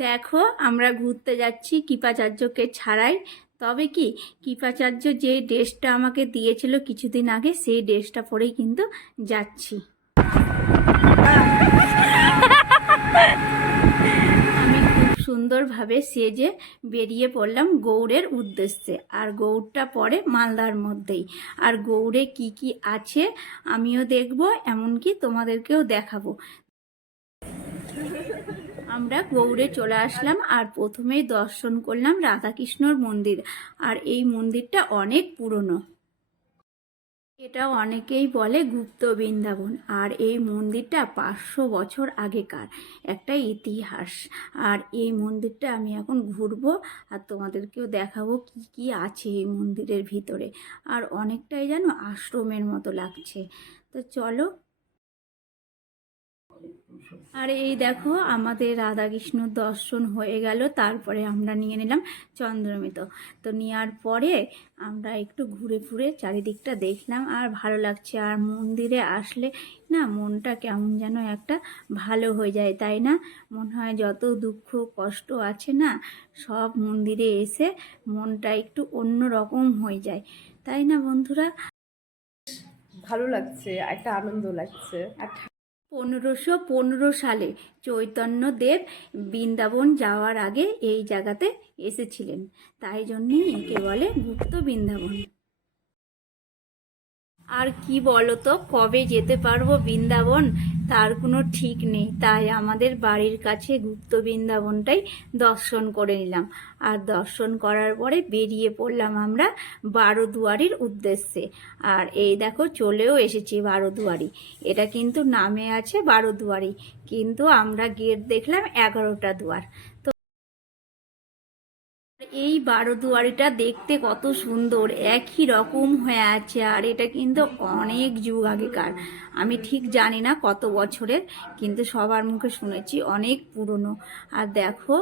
দেখো, আমরা ঘুরতে যাচ্ছি কৃপাচার্যকে ছাড়াই। তবে কি, কৃপাচার্য যে ড্রেসটা আমাকে দিয়েছিল কিছুদিন আগে, সেই ড্রেসটা পরেই কিন্তু যাচ্ছি। আমি খুব সুন্দরভাবে সেজে বেরিয়ে পড়লাম গৌড়ের উদ্দেশ্যে। আর গৌড়টা পড়ে মালদার মধ্যেই। আর গৌড়ে কি কি আছে আমিও দেখব, এমনকি তোমাদেরকেও দেখাবো। আমরা গৌড়ে চলে আসলাম আর প্রথমেই দর্শন করলাম রাধাকৃষ্ণর মন্দির। আর এই মন্দিরটা অনেক পুরনো। এটা অনেকেই বলে গুপ্ত বৃন্দাবন। আর এই মন্দিরটা 500 বছর আগেকার একটা ইতিহাস। আর এই মন্দিরটা আমি এখন ঘুরবো আর তোমাদেরকেও দেখাবো কি কি আছে এই মন্দিরের ভিতরে। আর অনেকটাই যেন আশ্রমের মতো লাগছে। তো চলো। আর এই দেখো, আমাদের রাধাকৃষ্ণর দর্শন হয়ে গেল। তারপরে আমরা নিয়ে নিলাম চন্দ্রমিত। তো নেওয়ার পরে আমরা একটু ঘুরে ফুরে চারিদিকটা দেখলাম। আর ভালো লাগছে। আর মন্দিরে আসলে না, মনটা কেমন যেন একটা ভালো হয়ে যায়, তাই না? মনে হয় যত দুঃখ কষ্ট আছে না, সব মন্দিরে এসে মনটা একটু অন্য রকম হয়ে যায়, তাই না বন্ধুরা? ভালো লাগছে, একটা আনন্দ লাগছে। আর 1515 সালে চৈতন্যদেব বৃন্দাবন যাওয়ার আগে এই জায়গাতে এসেছিলেন। তাই জন্যই একে বলে গুপ্ত বৃন্দাবন। আর কি বলতো, কবে যেতে পারবো বৃন্দাবন তার কোনো ঠিক নেই। তাই আমাদের বাড়ির কাছে গুপ্ত বৃন্দাবনটাই দর্শন করে নিলাম। আর দর্শন করার পরে বেরিয়ে পড়লাম আমরা বারোদুয়ারির উদ্দেশ্যে। আর এই দেখো, চলেও এসেছি বারোদুয়ারি। এটা কিন্তু নামে আছে বারোদুয়ারি, কিন্তু আমরা গেট দেখলাম 11টা দুয়ার। এই বারোদুয়ারিটা দেখতে কত সুন্দর, একই রকম হয়ে আছে। আর এটা কিন্তু অনেক যুগ আগেকার। আমি ঠিক জানি না কত বছরের, কিন্তু সবার মুখে শুনেছি অনেক পুরনো। আর দেখো,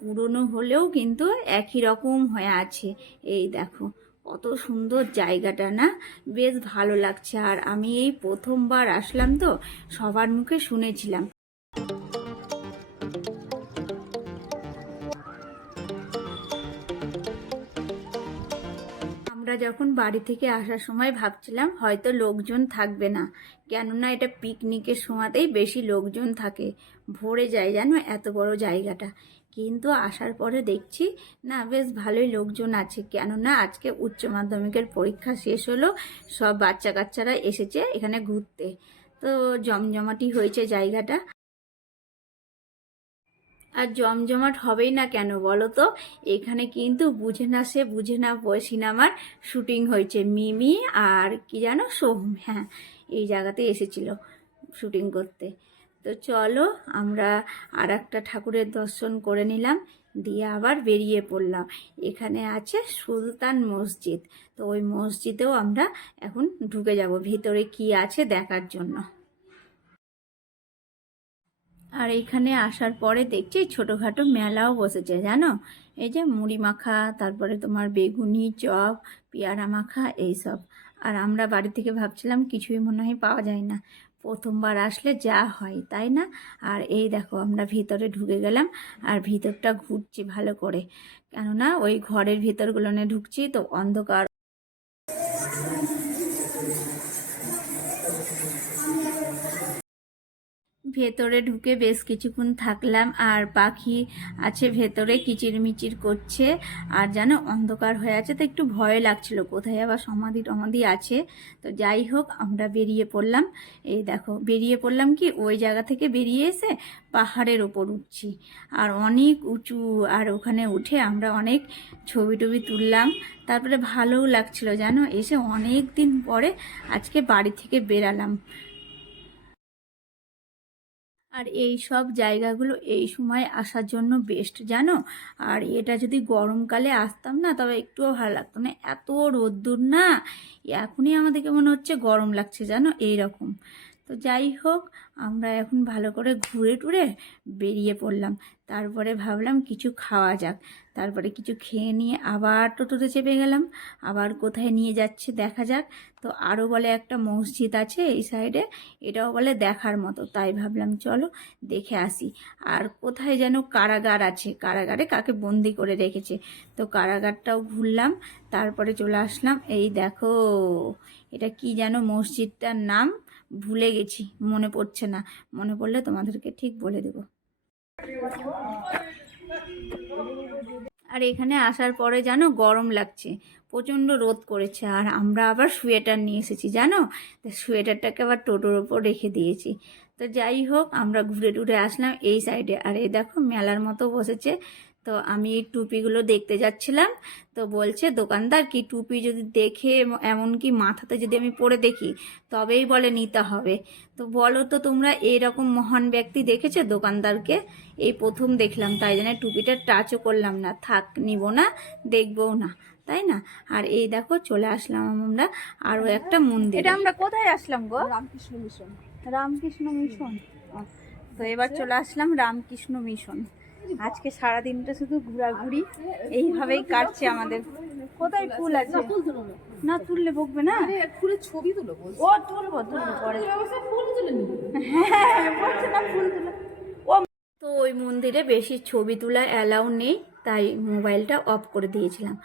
পুরনো হলেও কিন্তু একই রকম হয়ে আছে। এই দেখো, কত সুন্দর জায়গাটা না, বেশ ভালো লাগছে। আর আমি এই প্রথমবার আসলাম, তো সবার মুখে শুনেছিলাম। আমরা যখন বাড়ি থেকে আসার সময় ভাবছিলাম হয়তো লোকজন থাকবে না, কেননা এটা পিকনিকের সময়তেই বেশি লোকজন থাকে, ভরে যায় জানো এত বড় জায়গাটা। কিন্তু আসার পরে দেখছি না, বেশ ভালোই লোকজন আছে, কেননা আজকে উচ্চ মাধ্যমিকের পরীক্ষা শেষ হলো। সব বাচ্চা কাচ্চারা এসেছে এখানে ঘুরতে। তো জমজমাটি হয়েছে জায়গাটা। আর জমজমাট হবেই না কেন বলো তো? এখানে কিন্তু বুঝে না সে বুঝে না সিনেমার শুটিং হয়েছে। মিমি আর কি জানো, সোহম, হ্যাঁ, এই জায়গাতে এসেছিল শুটিং করতে। তো চলো, আমরা আর একটা ঠাকুরের দর্শন করে নিলাম, দিয়ে আবার বেরিয়ে পড়লাম। এখানে আছে সুলতান মসজিদ। তো ওই মসজিদেও আমরা এখন ঢুকে যাব ভিতরে কি আছে দেখার জন্য। আর এইখানে আসার পরে দেখছি ছোটোখাটো মেলাও বসেছে জানো। এই যে মুড়ি মাখা, তারপরে তোমার বেগুনি চপ, পেয়ারা মাখা, এইসব। আর আমরা বাড়ি থেকে ভাবছিলাম কিছুই মনে হয় পাওয়া যায় না, প্রথমবার আসলে যা হয়, তাই না? আর এই দেখো, আমরা ভিতরে ঢুকে গেলাম। আর ভিতরটা ঘুরছি ভালো করে, কেননা ওই ঘরের ভিতরগুলোনে ঢুকছি তো অন্ধকার। ভেতরে ঢুকে বেশ কিছুক্ষণ থাকলাম। আর পাখি আছে ভেতরে, কিচিরমিচির করছে। আর যেন অন্ধকার হয়ে আছে, তো একটু ভয় লাগছিল, কোথায় আবার সমাধি টমাধি আছে। তো যাই হোক, আমরা বেরিয়ে পড়লাম। এই দেখো, বেরিয়ে পড়লাম কি, ওই জায়গা থেকে বেরিয়ে এসে পাহাড়ের ওপর উঠছি। আর অনেক উঁচু। আর ওখানে উঠে আমরা অনেক ছবি টবি তুললাম। তারপরে ভালোও লাগছিল জানো, এসে অনেক দিন পরে আজকে বাড়ি থেকে বেরালাম। আর এই সব জায়গাগুলো এই সময় আসার জন্য বেস্ট জানো। আর এটা যদি গরমকালে আসতাম না, তবে একটুও ভালো লাগতো না, এত রোদ্দুর না। এখনই আমাদেরকে মনে হচ্ছে গরম লাগছে জানো, এই রকম। তো যাই হোক, আমরা এখন ভালো করে ঘুরে টুরে বেরিয়ে পড়লাম। তারপরে ভাবলাম কিছু খাওয়া যাক, তারপরে কিছু খেয়ে নিয়ে আবার টোটোতে চেপে গেলাম। আবার কোথায় নিয়ে যাচ্ছে দেখা যাক। তো আরও বলে একটা মসজিদ আছে এই সাইডে, এটাও বলে দেখার মতো, তাই ভাবলাম চলো দেখে আসি। আর কোথায় যেন কারাগার আছে, কারাগারে কাকে বন্দি করে রেখেছে, তো কারাগারটাও ঘুরলাম। তারপরে চলে আসলাম, এই দেখো এটা কি যেন মসজিদটার নাম, ভুলে গেছি, মনে পড়ছে না, মনে পড়লে তোমাদেরকে ঠিক বলে দেব। আর এখানে আসার পরে জানো গরম লাগছে, প্রচণ্ড রোদ করেছে, আর আমরা আবার সোয়েটার নিয়ে এসেছি জানো, তো সোয়েটারটাকে আবার টোটোর ওপর রেখে দিয়েছি। তো যাই হোক, আমরা ঘুরে টুরে আসলাম এই সাইডে। আর এই দেখো মেলার মতো বসেছে। তো আমি এই টুপিগুলো দেখতে যাচ্ছিলাম, তো বলছে দোকানদার কি টুপি যদি দেখে এমনকি মাথাতে যদি আমি পরে দেখি তবেই বলে নিতে হবে। তো বলো তো তোমরা এরকম মহান ব্যক্তি দেখেছো দোকানদারকে? এই প্রথম দেখলাম, তাই জন্য টুপিটা টাচও করলাম না, থাক নিব না, দেখবও না, তাই না? আর এই দেখো চলে আসলাম আমরা আরও একটা মন্দির। এটা আমরা কোথায় আসলাম গো? রামকৃষ্ণ মিশন। রামকৃষ্ণ মিশন। তো এবার চলে আসলাম রামকৃষ্ণ মিশন। আজকে সারাদিনটা শুধু ঘোরাঘুরি এইভাবেই কাটছে আমাদের। কোথায় ফুল আছে? ফুল তুলো না। না তুললে বকবে না। ফুলের ছবি তুলো বলছি। ও তুলবো তুলবো পরে। ফুল তুলে নিবি। হ্যাঁ বলছে না ফুল তুলে। ও তো ওই মন্দিরে বেশি ছবি তোলা অ্যালাউ নেই, তাই মোবাইলটা অফ করে দিয়েছিলাম।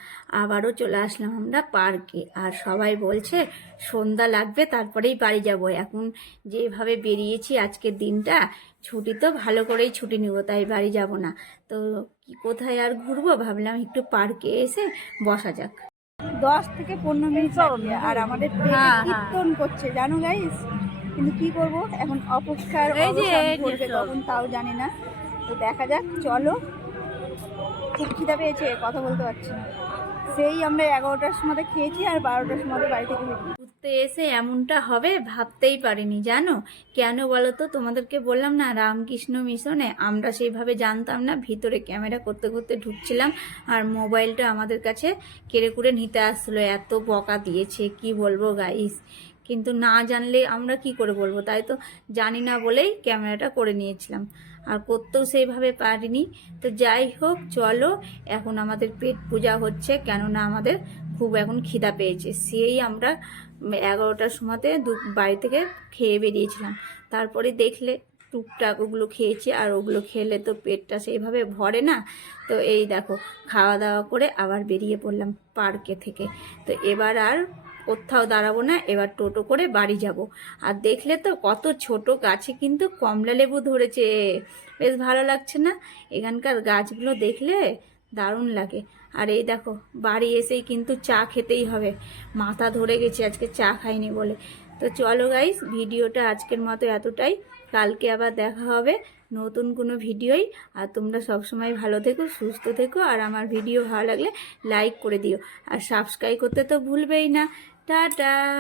আবারও চলে আসলাম আমরা পার্কে, আর সবাই বলছে সন্ধ্যা লাগবে তারপরেই বাড়ি যাব। এখন যেভাবে বেরিয়েছি আজকের দিনটা, ছুটি তো ভালো করেই ছুটি নিব, তাই বাড়ি যাব না। তো কি কোথায় আর ঘুরবো, ভাবলাম একটু পার্কে এসে বসা যাক। 10 থেকে 15 মিনিট লাগবে, আর আমাদের কীর্তন করছে জানো গাইস, কিন্তু কি করব এখন, অপেক্ষার অবসান ঘটবে কখন তাও জানি না। তো দেখা যাক, চলো। খুব খিদা পেয়েছে, কথা বলতে পারছি না। সেই আমরা 11টার সময় খেয়েছি আর 12টার সময় বাড়ি থেকে বেরিয়েছি। ঘুরতে এসে এমনটা হবে ভাবতেই পারিনি জানো। কেন বলো তো, তোমাদেরকে বললাম না রামকৃষ্ণ মিশনে আমরা সেইভাবে জানতাম না, ভিতরে ক্যামেরা করতে করতে ঢুকছিলাম আর মোবাইলটা আমাদের কাছে কেড়ে কুড়ে নিতে আসছিলো। এত বকা দিয়েছে কি বলবো গাইস, কিন্তু না জানলে আমরা কি করে বলবো, তাই তো জানি না বলেই ক্যামেরাটা করে নিয়েছিলাম, আর করতেও সেইভাবে পারিনি। তো যাই হোক চলো, এখন আমাদের পেট পূজা হচ্ছে, কেননা আমাদের খুব এখন খিদা পেয়েছে। সেই আমরা 11টার সময়তে বাড়ি থেকে খেয়ে বেরিয়েছিলাম, তারপরে দেখলে টুকটাক ওগুলো খেয়েছি, আর ওগুলো খেলে তো পেটটা সেইভাবে ভরে না। তো এই দেখো খাওয়া দাওয়া করে আবার বেরিয়ে পড়লাম পার্কে থেকে। তো এবার আর কোথাও দাঁড়াবো না, এবার টোটো করে বাড়ি যাব। আর দেখলে তো কত ছোট গাছে কিন্তু কমলা লেবু ধরেছে, বেশ ভালো লাগছে না? এখানকার গাছগুলো দেখলে দারুণ লাগে। আর এই দেখো বাড়ি এসেই কিন্তু চা খেতেই হবে, মাথা ধরে গেছে আজকে চা খাইনি বলে। তো চলো গাইস, ভিডিওটা আজকের মতো এতটাই, কালকে আবার দেখা হবে নতুন কোনো ভিডিওই। আর তোমরা সবসময় ভালো থেকো, সুস্থ থেকো, আর আমার ভিডিও ভালো লাগলে লাইক করে দিও, আর সাবস্ক্রাইব করতে তো ভুলবেই না। টাটা।